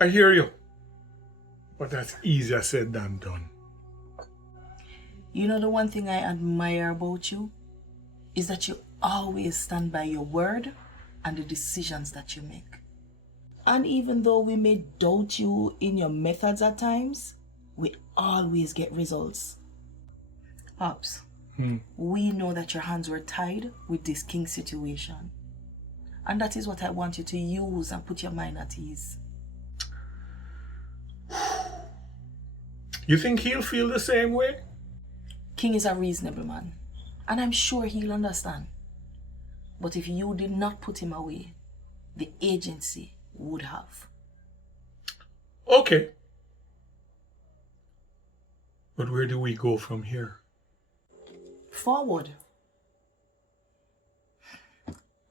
I hear you. But that's easier said than done. You know, the one thing I admire about you is that you always stand by your word and the decisions that you make. And even though we may doubt you in your methods at times, we always get results. Pops, we know that your hands were tied with this king situation. And that is what I want you to use and put your mind at ease. You think he'll feel the same way? King is a reasonable man, and I'm sure he'll understand. But if you did not put him away, the agency would have. Okay. But where do we go from here? Forward.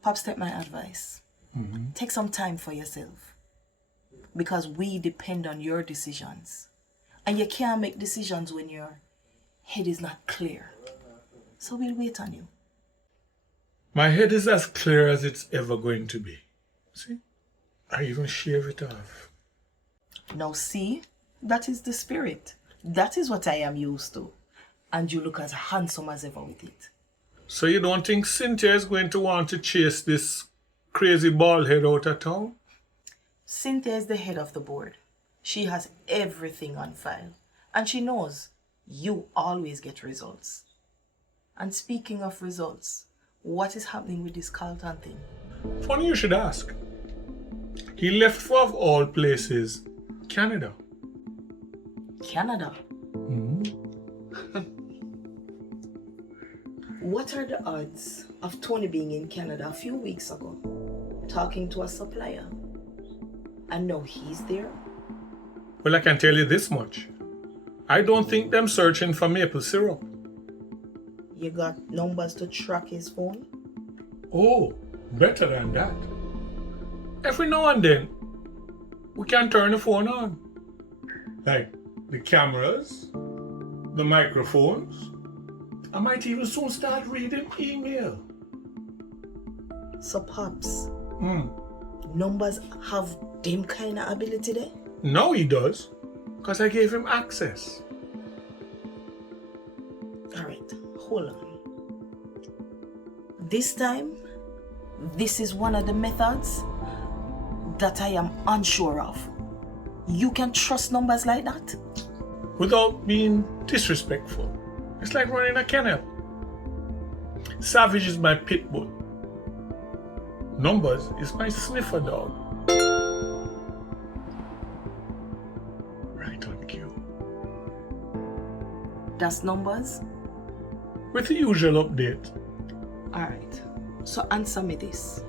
Pops, take my advice. Take some time for yourself. Because we depend on your decisions. And you can't make decisions when your head is not clear. So we'll wait on you. My head is as clear as it's ever going to be. See? I even shave it off. Now see, that is the spirit. That is what I am used to. And you look as handsome as ever with it. So you don't think Cynthia is going to want to chase this crazy bald head out of town? Cynthia is the head of the board. She has everything on file. And she knows you always get results. And speaking of results, what is happening with this Carlton thing? Funny you should ask. He left for, of all places, Canada. Canada? What are the odds of Tony being in Canada a few weeks ago, talking to a supplier, and now he's there? Well, I can tell you this much. I don't think them searching for maple syrup. You got numbers to track his phone? Oh, better than that. Every now and then, we can turn the phone on. Like the cameras, the microphones. I might even soon start reading email. So Pops, numbers have them kind of ability there? No, he does. Because I gave him access. Alright, hold on. This time, this is one of the methods that I am unsure of. You can trust numbers like that? Without being disrespectful. It's like running a kennel. Savage is my pit bull. Numbers is my sniffer dog. Right on cue. That's numbers? With the usual update. Alright, so answer me this.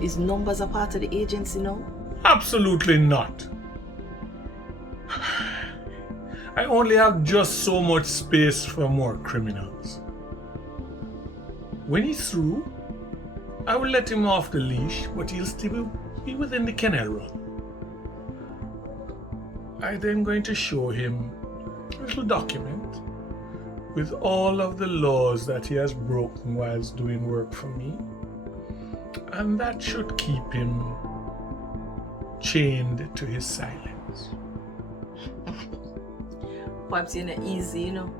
Is numbers a part of the agency now? Absolutely not. I only have just so much space for more criminals. When he's through, I will let him off the leash, but he'll still be within the kennel run. I'm then going to show him a little document with all of the laws that he has broken whilst doing work for me. And that should keep him chained to his silence. Perhaps you're not easy, you know.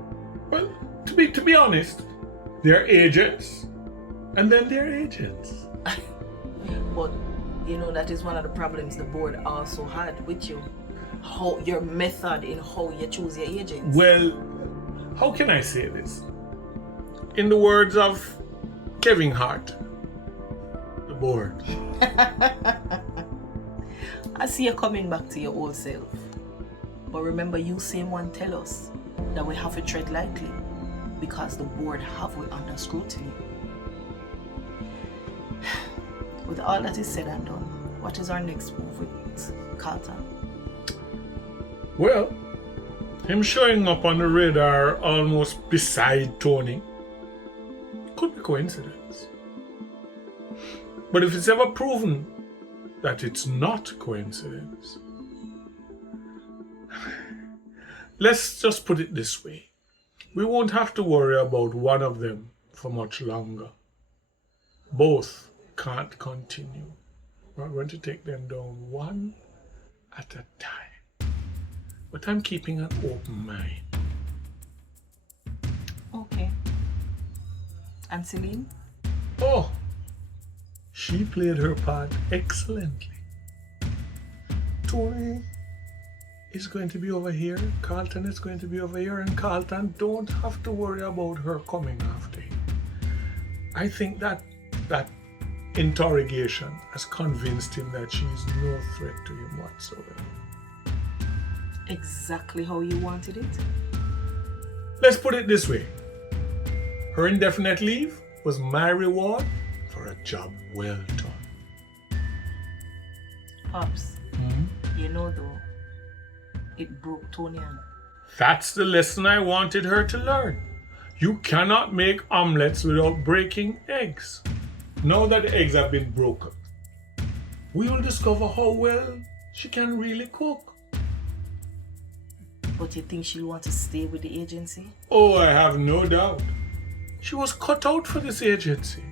Well, to be honest, they're agents, and then they're agents. But, you know, that is one of the problems the board also had with you. How your method in how you choose your agents. Well, how can I say this? In the words of Kevin Hart, the board. I see you coming back to your old self. But remember, you same one tell us that we have to tread lightly because the board have we under scrutiny. With all that is said and done, what is our next move with Carlton? Well, him showing up on the radar almost beside Tony could be coincidence. But if it's ever proven that it's not coincidence, let's just put it this way. We won't have to worry about one of them for much longer. Both can't continue. We're going to take them down one at a time. But I'm keeping an open mind. Okay. And Celine? Oh, she played her part excellently. Tony is going to be over here, Carlton is going to be over here, and Carlton don't have to worry about her coming after him. I think that interrogation has convinced him that she's no threat to him whatsoever. Exactly how you wanted it? Let's put it this way. Her indefinite leave was my reward for a job well done. Pops, you know though, it broke Tony and... That's the lesson I wanted her to learn. You cannot make omelets without breaking eggs. Now that the eggs have been broken, we will discover how well she can really cook. But you think she'll want to stay with the agency? Oh, I have no doubt. She was cut out for this agency.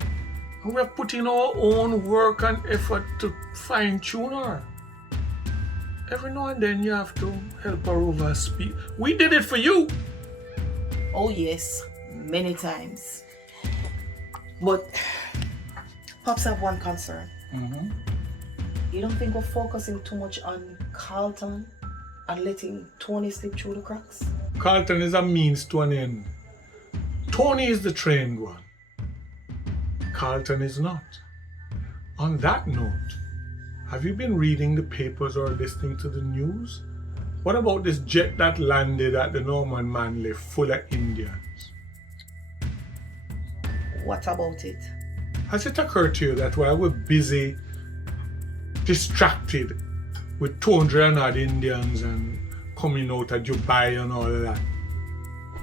And we're putting our own work and effort to fine-tune her. Every now and then you have to help her over speed. We did it for you. Oh yes, many times. But Pops, have one concern. You don't think we're focusing too much on Carlton and letting Tony slip through the cracks? Carlton is a means to an end. Tony is the trained one. Carlton is not. On that note, have you been reading the papers or listening to the news? What about this jet that landed at the Norman Manley full of Indians? What about it? Has it occurred to you that while we're busy, distracted with 200 and odd Indians and coming out of Dubai and all of that,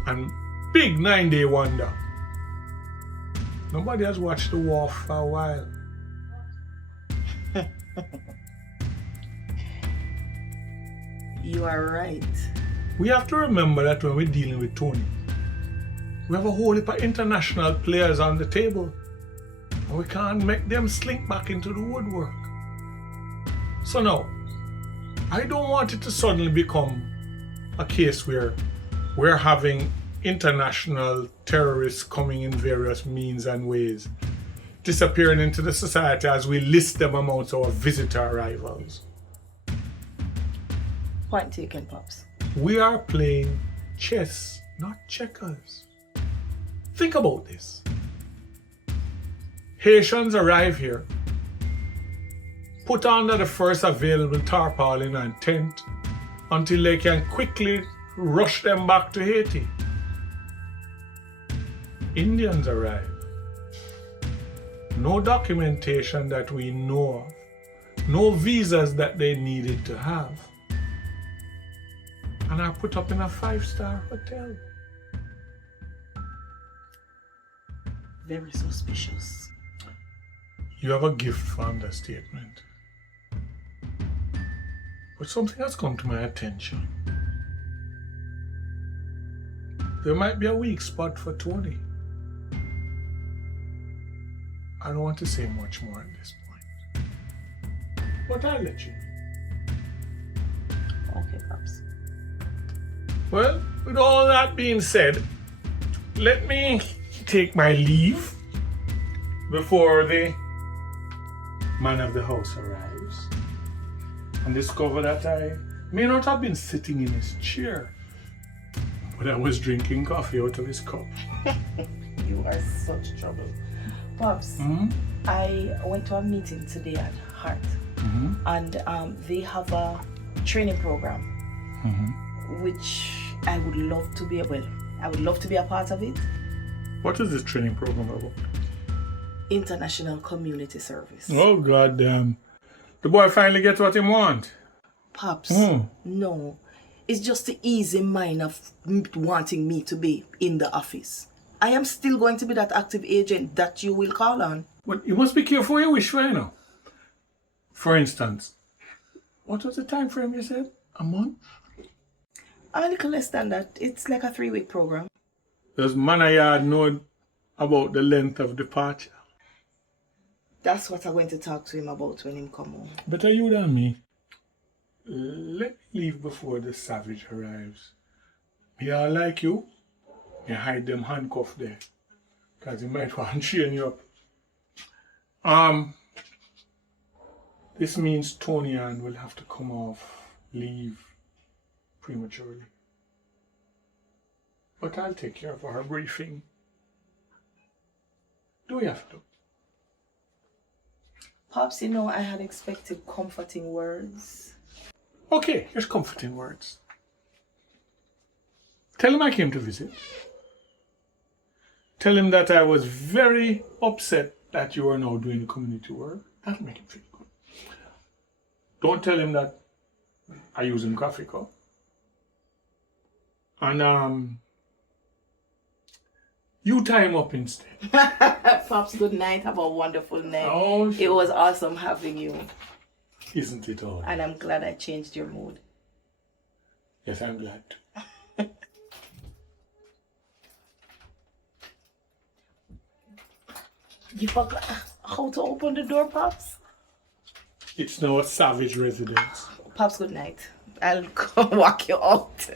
and big 9-day wonder, nobody has watched the war for a while. You are right. We have to remember that when we're dealing with Tony, we have a whole heap of international players on the table, and we can't make them slink back into the woodwork. So now, I don't want it to suddenly become a case where we're having international terrorists coming in various means and ways, disappearing into the society as we list them amongst our visitor arrivals. Point taken, Pops. We are playing chess, not checkers. Think about this. Haitians arrive here, put under the first available tarpaulin and tent until they can quickly rush them back to Haiti. Indians arrive. No documentation that we know of, no visas that they needed to have, and are put up in a 5-star hotel. Very suspicious. You have a gift for understatement. But something has come to my attention. There might be a weak spot for Tony. I don't want to say much more at this point, but I'll let you know. Okay, Pops. Well, with all that being said, let me take my leave before the man of the house arrives and discover that I may not have been sitting in his chair, but I was drinking coffee out of his cup. You are such trouble. Pops, I went to a meeting today at Heart, and they have a training program, which I would love to be a part of it. What is this training program about? International Community Service. Oh, goddamn. The boy finally gets what he wants. Pops, no. It's just the easy mind of wanting me to be in the office. I am still going to be that active agent that you will call on. But you must be careful what you wish for, you know. For instance, what was the time frame you said? A month? A little less than that. It's like a 3-week program. Does Manayard know about the length of departure? That's what I'm going to talk to him about when he come home. Better you than me. let me leave before the savage arrives. Me all like you, me hide them handcuff there. Cause he might want to chain you up. This means Tony Ann will have to come off leave prematurely. But I'll take care of her briefing. Do we have to? Pops, you know, I had expected comforting words. Okay, here's comforting words. Tell him I came to visit. Tell him that I was very upset that you are now doing community work. That'll make him feel good. Don't tell him that I use him coffee cup. And you tie him up instead. Pops, good night. Have a wonderful night. Oh, It was awesome having you. isn't it all? And I'm glad I changed your mood. Yes, I'm glad. You forgot how to open the door, Pops? It's now a savage residence. Pops, good night. I'll go walk you out.